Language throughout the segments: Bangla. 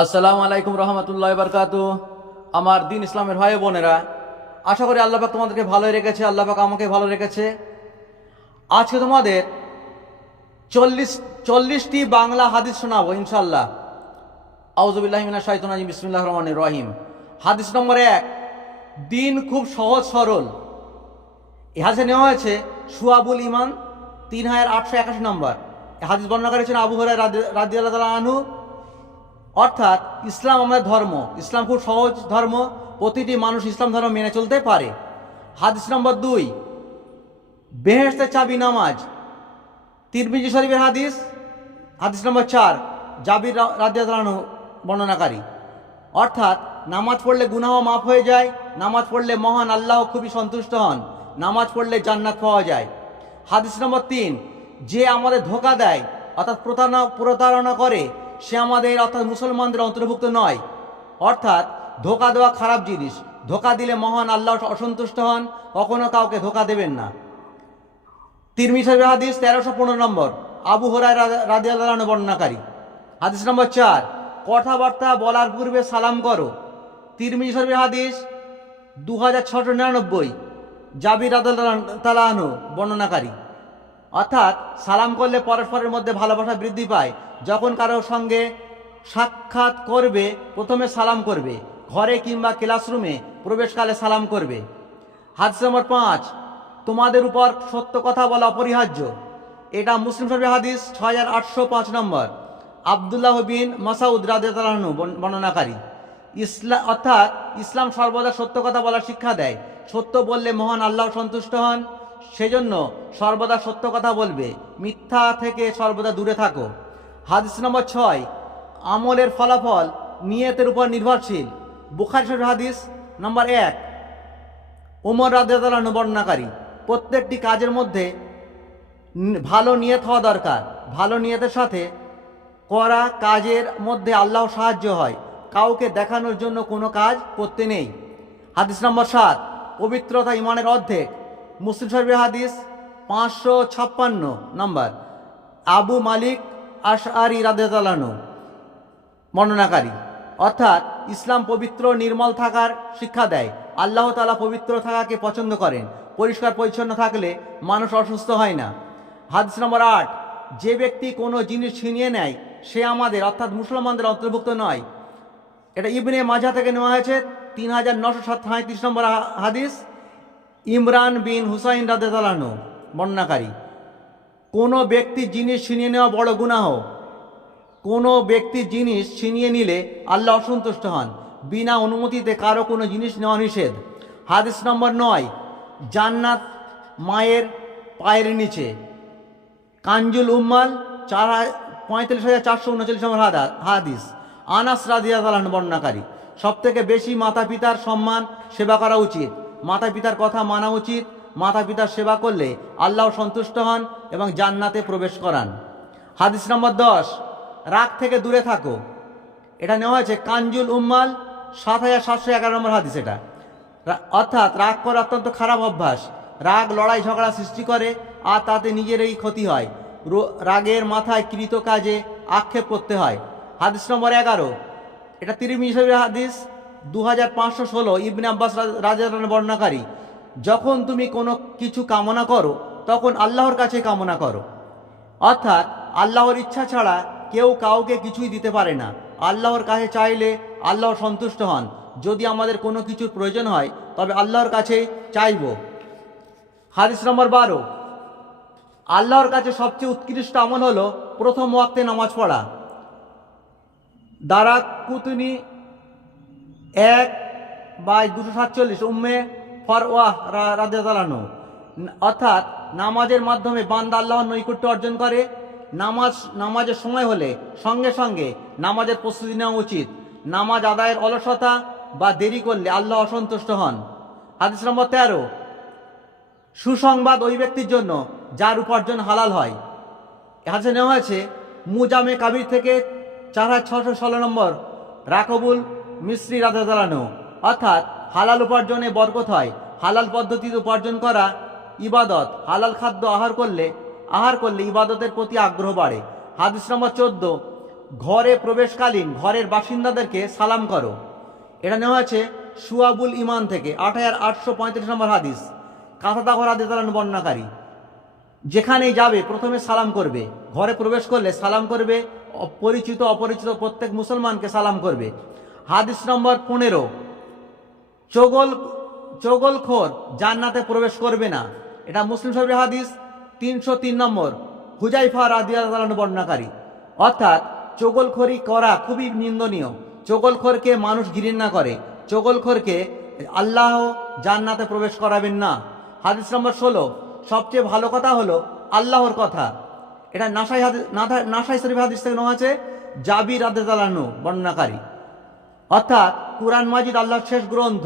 আসসালামু আলাইকুম রহমতুল্লাহ বরকাত আমার দিন ইসলামের ভাই বোনেরা, আশা করি আল্লাহ পাক তোমাদেরকে ভালোই রেখেছে, আল্লাহ পাক আমাকে ভালো রেখেছে। আজকে তোমাদের চল্লিশ, চল্লিশটি বাংলা হাদিস শোনাবো ইনশাল্লাহ আউজবিল্লাহিমিনা শাহিতুনাজিম বিসমিল্লাহ রহমান রহিম। হাদিস নম্বর এক, দিন খুব সহজ সরল। হাদিসে নেওয়া হয়েছে, সুয়াবুল ইমান তিন হাজার আটশো একাশি নম্বর। হাদিস বর্ণনা করেছেন আবু হরাই রাদি আল্লাহ আনহু অর্থাৎ ইসলাম আমাদের ধর্ম। ইসলাম খুব সহজ ধর্ম। প্রতিটি মানুষ ইসলাম ধর্ম মেনে চলতে পারে। হাদিস নম্বর দুই বেহেস্তের চাবি নামাজ। তিরমিজি শরীফের হাদিস। হাদিস নম্বর চার, জাবির রাজিয়াতালানু বর্ণনাকারী। অর্থাৎ নামাজ পড়লে গুনাহ মাফ হয়ে যায়। নামাজ পড়লে মহান আল্লাহ খুবই সন্তুষ্ট হন। নামাজ পড়লে জান্নাত পাওয়া যায়। হাদিস নম্বর তিন, যে আমাদের ধোকা দেয়, অর্থাৎ প্রতারণা প্রতারণা করে সে আমাদের অর্থাৎ মুসলমানদের অন্তর্ভুক্ত নয়। অর্থাৎ ধোকা দেওয়া খারাপ জিনিস। ধোকা দিলে মহান আল্লাহ অসন্তুষ্ট হন, কখনো কাউকে ধোকা দেবেন না। তিরমিশের হাদিস তেরোশো পনেরো নম্বর। আবু হরাই রাজি আল্লাহ বর্ণনাকারী। হাদিস নম্বর চার, কথাবার্তা বলার পূর্বে সালাম করো। তিরমিশের হাদিস দু হাজার ছশো নিরানব্বই। জাবির তালাহনু বর্ণনাকারী। অর্থাৎ সালাম করলে পরস্পরের মধ্যে ভালোবাসা বৃদ্ধি পায়। যখন কারও সঙ্গে সাক্ষাৎ করবে, প্রথমে সালাম করবে। ঘরে কিংবা ক্লাসরুমে প্রবেশকালে সালাম করবে। হাদিস নম্বর পাঁচ, তোমাদের উপর সত্য কথা বলা অপরিহার্য। এটা মুসলিম শরীফের হাদিস ছয় হাজার আটশো পাঁচ নম্বর। আবদুল্লাহ বিন মাসাউদ রাজু বর্ণনাকারী। ইসলাম অর্থাৎ ইসলাম সর্বদা সত্য কথা বলার শিক্ষা দেয়। সত্য বললে মহান আল্লাহ সন্তুষ্ট হন। সেজন্য সর্বদা সত্য কথা বলবে। মিথ্যা থেকে সর্বদা দূরে থাকো। হাদিস নম্বর ছয়, আমলের ফলাফল নিয়তের উপর নির্ভরশীল। বুখারি শরীফ হাদিস নম্বর এক ওমর রাজ্লান বর্ণনাকারী। প্রত্যেকটি কাজের মধ্যে ভালো নিয়ত হওয়া দরকার। ভালো নিয়তের সাথে করা কাজের মধ্যে আল্লাহ সাহায্য হয়। কাউকে দেখানোর জন্য কোনো কাজ করতে নেই। হাদিস নম্বর সাত, পবিত্রতা ইমানের অর্ধেক। মুসলিম শরীফের হাদিস পাঁচশো ছাপ্পান্ন নম্বর। আবু মালিক আশআরি রাদেতালানু বর্ণনাকারী। অর্থাৎ ইসলাম পবিত্র, নির্মল থাকার শিক্ষা দেয়। আল্লাহ তালা পবিত্র থাকাকে পছন্দ করেন। পরিষ্কার পরিচ্ছন্ন থাকলে মানুষ অসুস্থ হয় না। হাদিস নম্বর আট, যে ব্যক্তি কোনো জিনিস ছিনিয়ে নেয়, সে আমাদের, অর্থাৎ মুসলমানদের অন্তর্ভুক্ত নয়। এটা ইবনে মাঝা থেকে নেওয়া হয়েছে তিন হাজার নশো সাঁত্রিশ নম্বর হাদিস। ইমরান বিন হুসাইন রাদেতালানো বর্ণনাকারী। কোনো ব্যক্তি জিনিস ছিনিয়ে নেওয়া বড় গুনাহ। কোনো ব্যক্তি জিনিস ছিনিয়ে নিলে আল্লাহ অসন্তুষ্ট হন। বিনা অনুমতিতে কারও কোনো জিনিস নেওয়া নিষেধ। হাদিস নম্বর নয়, জান্নাত মায়ের পায়ের নিচে। কাঞ্জুল উম্মাল চার পঁয়তাল্লিশ হাজার চারশো উনচল্লিশ নম্বর হাদিস। আনাস রাদিয়াতালান বর্ণনাকারী সব থেকে বেশি মাতা পিতার সম্মান সেবা করা উচিত। মাতা পিতার কথা মানা উচিত। মাতা পিতার সেবা করলে আল্লাহ সন্তুষ্ট হন এবং জান্নাতে প্রবেশ করান। হাদিস নম্বর দশ, রাগ থেকে দূরে থাকো। এটা নেওয়া হয়েছে কাঞ্জুল উম্মাল, সাত হাজার সাতশো এগারো নম্বর হাদিস এটা। অর্থাৎ রাগ করা অত্যন্ত খারাপ অভ্যাস। রাগ লড়াই ঝগড়া সৃষ্টি করে, আর তাতে নিজেরই ক্ষতি হয়। রাগের মাথায় কৃত কাজে আক্ষেপ করতে হয়। হাদিস নম্বর এগারো, এটা তিরিমিশরের হাদিস। দু হাজার পাঁচশো ষোলো ইবনে আব্বাস রাজার বর্ণাকারী যখন তুমি কোনো কিছু কামনা করো, তখন আল্লাহর কাছে কামনা করো। অর্থাৎ আল্লাহর ইচ্ছা ছাড়া কেউ কাউকে কিছুই দিতে পারে না। আল্লাহর কাছে চাইলে আল্লাহ সন্তুষ্ট হন। যদি আমাদের কোনো কিছুর প্রয়োজন হয়, তবে আল্লাহর কাছেই চাইব। হাদিস নম্বর বারো। আল্লাহর কাছে সবচেয়ে উৎকৃষ্ট আমল হলো প্রথম ওয়াক্তে নামাজ পড়া। দ্বারা কুতুনি এক বাই দুশো সাতচল্লিশ, উম্মে ফর ওয়াহ রাধে তালানো অর্থাৎ নামাজের মাধ্যমে বান্দা আল্লাহর নৈকট্য অর্জন করে। নামাজ, নামাজের সময় হলে সঙ্গে সঙ্গে নামাজের প্রস্তুতি নেওয়া উচিত। নামাজ আদায়ের অলসতা বা দেরি করলে আল্লাহ অসন্তুষ্ট হন। হাদিস নম্বর তেরো। সুসংবাদ ওই ব্যক্তির জন্য যার উপার্জন হালাল হয়। হাতে নেওয়া হয়েছে, মুজামে কাবির থেকে চার হাজার ছশো ষোলো নম্বর, রাকবুল মিশ্রি রাধা চালানো অর্থাৎ হালাল উপার্জনে বরকত হয়। হালাল পদ্ধতিতে উপার্জন করা ইবাদত। হালাল খাদ্য আহার করলে আহার করলে ইবাদতের প্রতি আগ্রহ বাড়ে। হাদিস নম্বর চোদ্দ, ঘরে প্রবেশকালীন ঘরের বাসিন্দাদেরকে সালাম করো। এটা নেওয়া আছে সুয়াবুল ইমান থেকে, আট হাজার আটশো পঁয়ত্রিশ নম্বর হাদিস। কাঁথাদাঘর হাদিস বর্ণাকারী যেখানেই যাবে, প্রথমে সালাম করবে। ঘরে প্রবেশ করলে সালাম করবে পরিচিত অপরিচিত প্রত্যেক মুসলমানকে সালাম করবে। হাদিস নম্বর পনেরো। চগল, চগলখোর জান্নাতে প্রবেশ করবে না। এটা মুসলিম সাহেবের হাদিস, তিনশো তিন নম্বর। হুজাইফা রাদিয়াল বর্ণাকারী অর্থাৎ চগলখড়ি করা খুবই নিন্দনীয়। চগলখোরকে মানুষ ঘৃণা করে। চগলখোরকে আল্লাহ জান্নাতে প্রবেশ করাবেন না। হাদিস নম্বর ষোলো। সবচেয়ে ভালো কথা হলো আল্লাহর কথা। এটা নাসাই হাদিস নাসাই শরীফ হাদিস থেকে নেওয়া আছে জাবির রাদেতালানু বর্ণনাকারী। অর্থাৎ কুরআন মাজিদ আল্লাহর শেষ গ্রন্থ।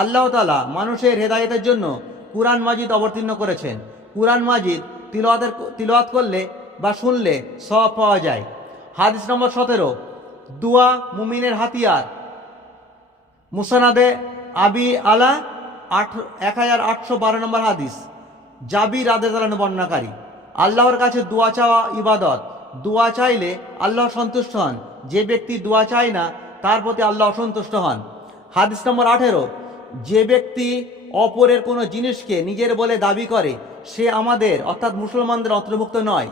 আল্লাহ তালা মানুষের হেদায়েতের জন্য কুরআন মাজিদ অবতীর্ণ করেছেন। কুরআন মাজিদ তিলওয়াতের তিলওয়াত করলে বা শুনলে সব পাওয়া যায়। হাদিস নম্বর সতেরো, দুয়া মুমিনের হাতিয়ার। মুসানাদে আবি আলা আট এক হাজার আটশো বারো নম্বর হাদিস। জাবি রাদে বর্ণাকারী আল্লাহর কাছে দোয়া চাওয়া ইবাদত। দোয়া চাইলে আল্লাহ সন্তুষ্ট হন। যে ব্যক্তি দোয়া চায় না তার প্রতি আল্লাহ অসন্তুষ্ট হন। হাদিস নম্বর আঠেরো, যে ব্যক্তি অপরের কোনো জিনিসকে নিজের বলে দাবি করে, সে আমাদের, অর্থাৎ মুসলমানদের অন্তর্ভুক্ত নয়।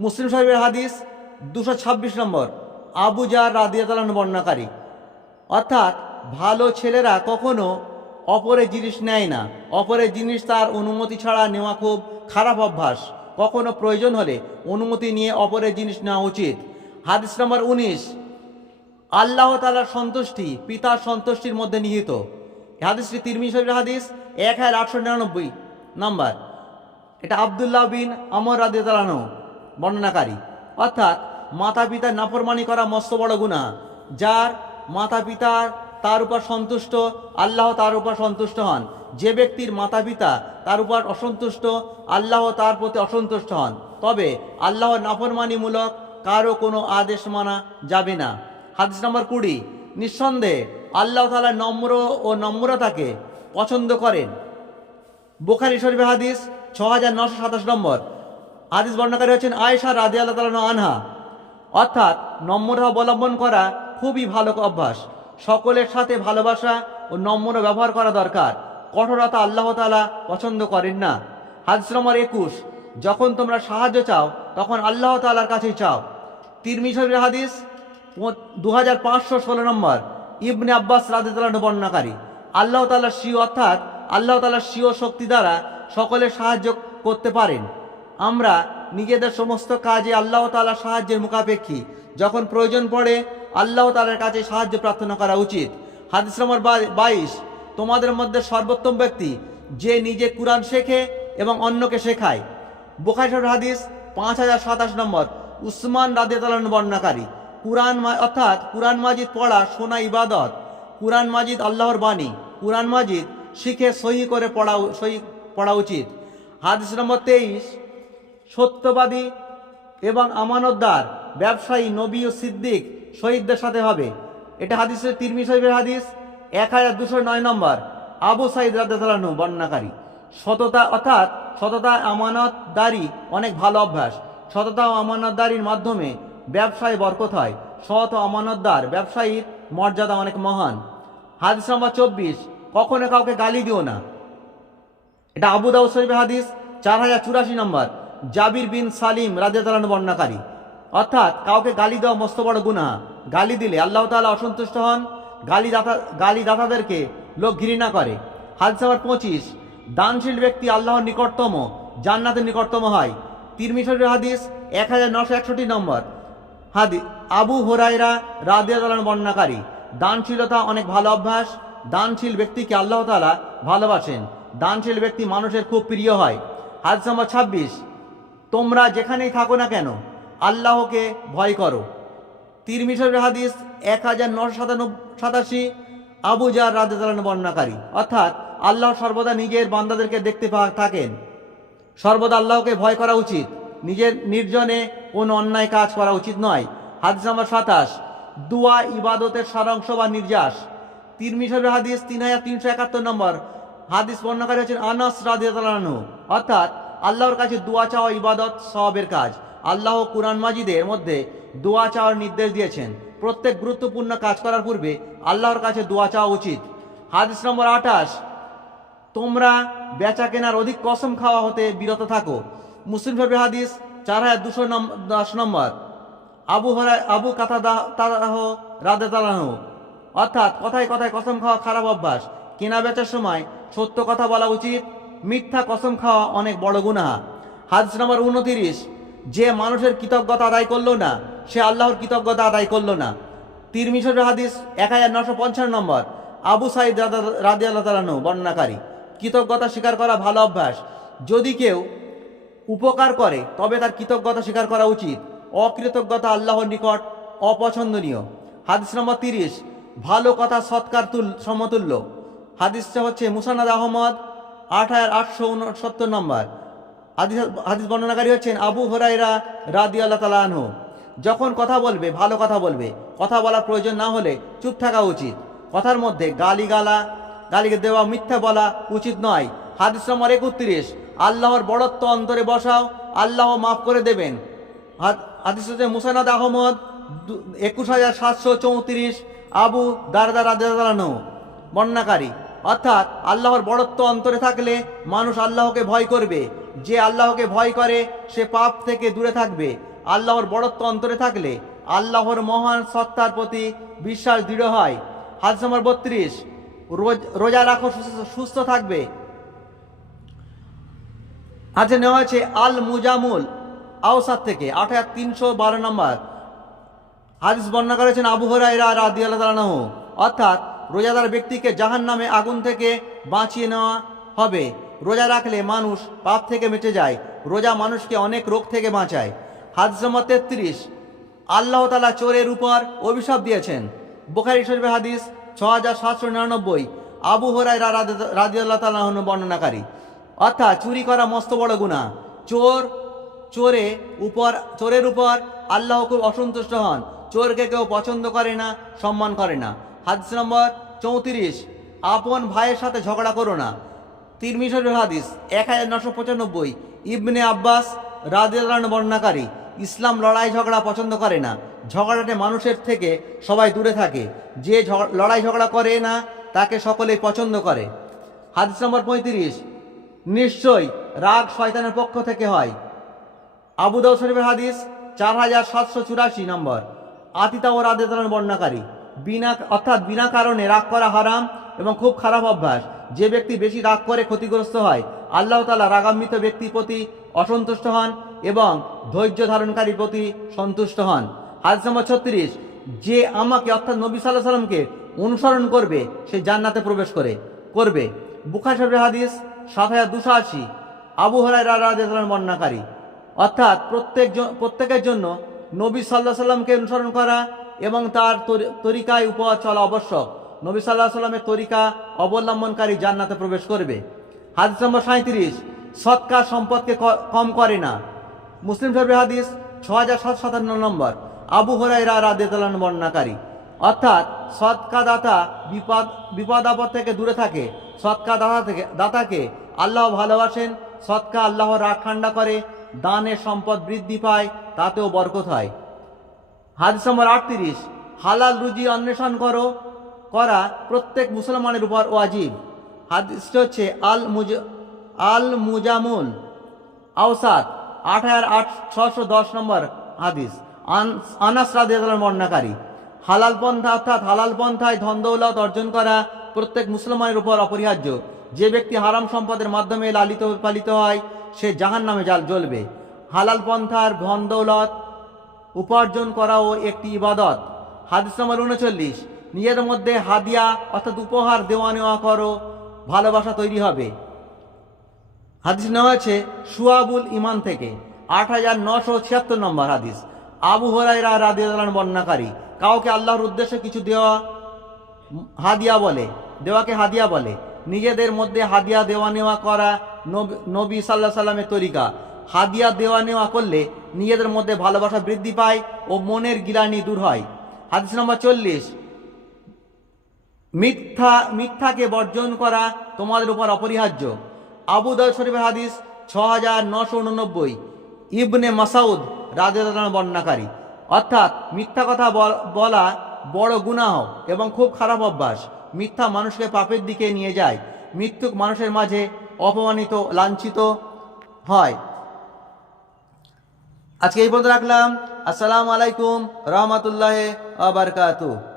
মুসলিম সাহেবের হাদিস দুশো ছাব্বিশ নম্বর, আবু জার রাদিয়াতালান বর্ণাকারী। অর্থাৎ ভালো ছেলেরা কখনো অপরের জিনিস নেয় না। অপরের জিনিস তার অনুমতি ছাড়া নেওয়া খুব খারাপ অভ্যাস। কখনো প্রয়োজন হলে অনুমতি নিয়ে অপরের জিনিস নেওয়া উচিত। হাদিস নম্বর উনিশ আল্লাহ তালার সন্তুষ্টি পিতার সন্তুষ্টির মধ্যে নিহিত। হাদিসটি তিরমি হাদিস এক হাজার আটশো নিরানব্বই নাম্বার। এটা আবদুল্লাহ বিন আমর রাদে তালানো বর্ণনাকারী। অর্থাৎ মাতা পিতার নাফরমানি করা মস্ত বড় গুণা যার মাতা পিতার তার উপর সন্তুষ্ট, আল্লাহ তার উপর সন্তুষ্ট হন। যে ব্যক্তির মাতা পিতা তার উপর অসন্তুষ্ট, আল্লাহ তার প্রতি অসন্তুষ্ট হন। তবে আল্লাহ নাফরমানিমূলক কারও কোনো আদেশ মানা যাবে না। হাদিস নম্বর কুড়ি। নিঃসন্দেহে আল্লাহ তালা নম্র ও নম্রতাকে পছন্দ করেন। বোখারি শরীফের হাদিস ছ হাজার নশো সাতাশ নম্বর। হাদিস বর্ণাকারী হচ্ছেন আয়েশা রাজি আল্লাহ তালানো আনহা। অর্থাৎ নম্রতা অবলম্বন করা খুবই ভালো অভ্যাস। সকলের সাথে ভালোবাসা ও নম্র ব্যবহার করা দরকার। কঠোরতা আল্লাহ তালা পছন্দ করেন না। হাদিস নম্বর একুশ। যখন তোমরা সাহায্য চাও, তখন আল্লাহ তালার কাছেই চাও। তিরমি শরীফের হাদিস দু হাজার পাঁচশো ষোলো নম্বর ইবনে আব্বাস রাদিতাল্লাহ বর্ণনাকারী। আল্লাহ তালার স্বীয় অর্থাৎ আল্লাহ তালার স্বীয় শক্তি দ্বারা সকলের সাহায্য করতে পারেন। আমরা নিজেদের সমস্ত কাজে আল্লাহ তালার সাহায্যের মুখাপেক্ষী। যখন প্রয়োজন পড়ে, আল্লাহ তালার কাছে সাহায্য প্রার্থনা করা উচিত। হাদিস নম্বর বাইশ, তোমাদের মধ্যে সর্বোত্তম ব্যক্তি, যে নিজে কোরআন শেখে এবং অন্যকে শেখায়। বোখারি হাদিস পাঁচ হাজার সাতাশ নম্বর, উসমান রাদিয়াতালান বর্ণাকারী কুরআন অর্থাৎ কুরআন মাজিদ পড়া শোনা ইবাদত। কুরআন মাজিদ আল্লাহর বাণী। কুরআন মাজিদ শিখে সহি করে পড়া সহি পড়া উচিত। হাদিস নম্বর তেইশ, সত্যবাদী এবং আমানতদার, ব্যবসায়ী নবী ও সিদ্দিক শহীদদের সাথে হবে। এটা হাদিসের তিরমি শহীদের হাদিস, এক হাজার দুশো নয় নম্বর। আবু সাইদ রাদানু বর্ণাকারী সততা, অর্থাৎ সততা আমানতদারি অনেক ভালো অভ্যাস। সততা ও আমানতদারির মাধ্যমে ব্যবসায় বরকত হয়। সৎ ও আমানতদার ব্যবসায়ীর মর্যাদা অনেক মহান। হাদিস নম্বর চব্বিশ, কখনো কাউকে গালি দিও না। এটা আবু দাউদ শরীফের হাদিস, চার হাজার চুরাশি নম্বর। জাবির বিন সালিম রাজেতালান বর্ণাকারী অর্থাৎ কাউকে গালি দেওয়া মস্ত বড় গুনাহ। গালি দিলে আল্লাহ তাআলা অসন্তুষ্ট হন। গালি দাতা, গালি দাতাদেরকে লোক ঘৃণা করে। হাদিস নম্বর পঁচিশ, দানশীল ব্যক্তি আল্লাহর নিকটতম, জান্নাতের নিকটতম হয়। তিরমিশরের হাদিস, এক হাজার নশো একষট্টি নম্বর। হাদি আবু হোরাইরা রাদিয়াতালান বর্ণাকারী দানশীলতা অনেক ভালো অভ্যাস, দানশীল ব্যক্তিকে আল্লাহ তালা ভালোবাসেন, দানশীল ব্যক্তি মানুষের খুব প্রিয় হয়। হাদিস নম্বর ছাব্বিশ, তোমরা যেখানেই থাকো না কেন, আল্লাহকে ভয় করো। তিরমিশরের হাদিস এক হাজার নশো সাতানব্বই সাতাশি আবু জার রাদিয়াতালান বর্ণাকারী অর্থাৎ আল্লাহ সর্বদা নিজের বান্দাদেরকে দেখতে থাকেন। সর্বদা আল্লাহকে ভয় করা উচিত। নিজের নির্জনে কোনো অন্যায় কাজ করা উচিত নয়। হাদিস নম্বর সাতাশ, দুয়া, ইবাদতের সারাংশ বা নির্যাস। তিন মিশরের হাদিস তিন হাজার তিনশো একাত্তর নম্বর। হাদিস বর্ণকারী হচ্ছেন আনাস রাদিয়াতালানু অর্থাৎ আল্লাহর কাছে দুয়া চাওয়া ইবাদত সবের কাজ। আল্লাহ কুরআন মাজিদের মধ্যে দোয়া চাওয়ার নির্দেশ দিয়েছেন। প্রত্যেক গুরুত্বপূর্ণ কাজ করার পূর্বে আল্লাহর কাছে দোয়া চাওয়া উচিত। হাদিস নম্বর আঠাশ, তোমরা বেচা কেনার অধিক কসম খাওয়া হতে বিরত থাকো। মুসলিম শরীফ হাদিস, চার হাজার দুশো দশ নম্বর। আবু হরাই আবু কাথা তাহ রাদে তালাহ অর্থাৎ কথায় কথায় কসম খাওয়া খারাপ অভ্যাস। কেনা বেচার সময় সত্য কথা বলা উচিত, মিথ্যা কসম খাওয়া অনেক বড় গুনাহা। হাদিস নম্বর উনতিরিশ যে মানুষের কৃতজ্ঞতা আদায় করল না, সে আল্লাহর কৃতজ্ঞতা আদায় করল না। তিরমিশরের হাদিস এক হাজার নশো পঞ্চান্ন নম্বর। আবু সাইদ রাদি আল্লাহ তালানু বর্ণনাকারী। কৃতজ্ঞতা স্বীকার করা ভালো অভ্যাস। যদি কেউ উপকার করে, তবে তার কৃতজ্ঞতা স্বীকার করা উচিত। অকৃতজ্ঞতা আল্লাহর নিকট অপছন্দনীয়। হাদিস নম্বর তিরিশ, ভালো কথা সৎকার তুল, সমতুল্য। হাদিসটা হচ্ছে মুসানাদ আহমদ আট হাজার আটশো উনসত্তর নম্বর। হাদিস হাদিস বর্ণনাকারী হচ্ছেন আবু হরাইরা রাদি আল্লাহ তালাহ যখন কথা বলবে, ভালো কথা বলবে। কথা বলার প্রয়োজন না হলে চুপ থাকা উচিত। কথার মধ্যে গালি গালা গালি দেওয়া মিথ্যা বলা উচিত নয়। হাদিস নম্বর একত্রিশ আল্লাহর বড়ত্ব অন্তরে বসাও, আল্লাহ মাফ করে দেবেন। হাদ- হাদিস মুসানাদ আহমদ একুশ হাজার সাতশো চৌত্রিশ, আবু দারদা রাজানো বর্ণাকারী। অর্থাৎ আল্লাহর বড়ত্ব অন্তরে থাকলে মানুষ আল্লাহকে ভয় করবে। যে আল্লাহকে ভয় করে, সে পাপ থেকে দূরে থাকবে। আল্লাহর বড়ত্ব অন্তরে থাকলে আল্লাহর মহান সত্তার প্রতি বিশ্বাস দৃঢ় হয়। হাদিস নম্বর বত্রিশ, রোজ রাখো সুস্থ থাকবে। আজকে নেওয়া হয়েছে আল মুজামুল আওসাদ থেকে, আট হাজার তিনশো বারো নম্বর। হাদিস বর্ণনা করেছেন আবু রাদি আল্লাহ অর্থাৎ রোজাদার ব্যক্তিকে জাহান নামে আগুন থেকে বাঁচিয়ে নেওয়া হবে। রোজা রাখলে মানুষ পাপ থেকে বেঁচে যায়, রোজা মানুষকে অনেক রোগ থেকে বাঁচায়। হাদিস নম্বর তেত্রিশ, আল্লাহ তালা চোরের উপর অভিশাপ দিয়েছেন। বোখারি শরীফের হাদিস ছ হাজার সাতশো নিরানব্বই। আবু হরাই রাজি আল্লাহ তালা বর্ণনাকারী। অর্থাৎ চুরি করা মস্ত বড় গুণা চোর, চোরে উপর, চোরের উপর আল্লাহ খুব অসন্তুষ্ট হন। চোরকে কেউ পছন্দ করে না, সম্মান করে না। হাদিস নম্বর চৌত্রিশ। আপন ভাইয়ের সাথে ঝগড়া করো না। তিরমিশরের হাদিস, এক হাজার নশো পঁচানব্বই। ইবনে আব্বাস রাজিয়ান বর্ণাকারী ইসলাম লড়াই ঝগড়া পছন্দ করে না। ঝগড়াটে মানুষের থেকে সবাই দূরে থাকে। যে লড়াই ঝগড়া করে না, তাকে সকলেই পছন্দ করে। হাদিস নম্বর পঁয়ত্রিশ। নিশ্চয় রাগ শয়তানের পক্ষ থেকে হয়। আবু দাউদ শরীফের হাদিস চার হাজার সাতশো চুরাশি নম্বর। আতিতা ও রাদেতার বর্ণাকারী। বিনা, অর্থাৎ বিনা কারণে রাগ করা হারাম এবং খুব খারাপ অভ্যাস। যে ব্যক্তি বেশি রাগ করে ক্ষতিগ্রস্ত হয়, আল্লাহ তালা রাগান্বিত ব্যক্তির প্রতি অসন্তুষ্ট হন এবং ধৈর্য ধারণকারীর প্রতি সন্তুষ্ট হন। হাদিস নম্বর ছত্রিশ, যে আমাকে, অর্থাৎ নবী সাল্লাহ সাল্লামকে অনুসরণ করবে, সে জান্নাতে প্রবেশ করে, করবে। বুখা সাহেবের হাদিস সাত হাজার দুশো আশি আবু হরাই রাজা বর্ণাকারী অর্থাৎ প্রত্যেক প্রত্যেকের জন্য নবী সাল্লাহ সাল্লামকে অনুসরণ করা এবং তার তরিকায় উপহার চলা আবশ্যক। নবী সাল্লাহ সাল্লামের তরিকা অবলম্বনকারী জান্নাতে প্রবেশ করবে। হাদিস নম্বর সাঁত্রিশ সৎকার সম্পদকে কম করে না। মুসলিম শরীফের হাদিস ছ হাজার সাত সাতান্ন নম্বর, আবু হরাইরা রাদেতালান বর্ণাকারী অর্থাৎ সৎকা দাতা বিপদ বিপদ আপদ থেকে দূরে থাকে। সৎকা দাতা থেকে দাতাকে আল্লাহ ভালোবাসেন, সৎকা আল্লাহ রাগ ঠান্ডা করে, দানের সম্পদ বৃদ্ধি পায়, তাতেও বরকত হয়। হাদিস নম্বর আটত্রিশ, হালাল রুজি অন্বেষণ করো, করা প্রত্যেক মুসলমানের উপর ওয়াজিব। হাদিসটা হচ্ছে আল মুজ আল মুজামুল আওসাদ আট হাজার আট ছশো দশ নম্বর হাদিস। আন- আনাস বর্ণাকারী, হালাল পন্থা অর্থাৎ হালাল পন্থায় ধন দৌলত অর্জন করা প্রত্যেক মুসলমানের উপর অপরিহার্য। যে ব্যক্তি হারাম সম্পদের মাধ্যমে লালিত, পালিত হয়, সে জাহান নামে জাল জ্বলবে। হালাল পন্থার ধন দৌলত উপার্জন করাও একটি ইবাদত। হাদিস নম্বর উনচল্লিশ, নিজের মধ্যে হাদিয়া অর্থাৎ উপহার দেওয়া নেওয়া করো, ভালোবাসা তৈরি হবে। হাদিস নেওয়া আছে সুয়াবুল ইমান থেকে। আট হাজার নশো ছিয়াত্তর নম্বর হাদিস। আবু হরাইরা রাদিয়াল্লাহু বর্ণাকারী কাউকে আল্লাহর উদ্দেশ্যে কিছু দেওয়া, হাদিয়া বলে। দেওয়াকে হাদিয়া বলে। নিজেদের মধ্যে হাদিয়া দেওয়া নেওয়া করা নবী- সাল্লাহ সাল্লামের তরিকা। হাদিয়া দেওয়া নেওয়া করলে নিজেদের মধ্যে ভালোবাসা বৃদ্ধি পায় ও মনের গিলানি দূর হয়। হাদিস নম্বর চল্লিশ। মিথ্যা, মিথ্যাকে বর্জন করা তোমাদের উপর অপরিহার্য। আবু দাউদ শরীফের হাদিস ছ হাজার নশো উননব্বই। ইবনে মাসাউদ রাজে বর্ণাকারী অর্থাৎ মিথ্যা কথা বলা বড় গুনাহ এবং খুব খারাপ অভ্যাস। মিথ্যা মানুষকে পাপের দিকে নিয়ে যায়। মৃত্যুক মানুষের মাঝে অপমানিত, লাঞ্ছিত হয়। আজকে এই পর্যন্ত রাখলাম। আসসালামু আলাইকুম রহমতুল্লাহ আবরকাতু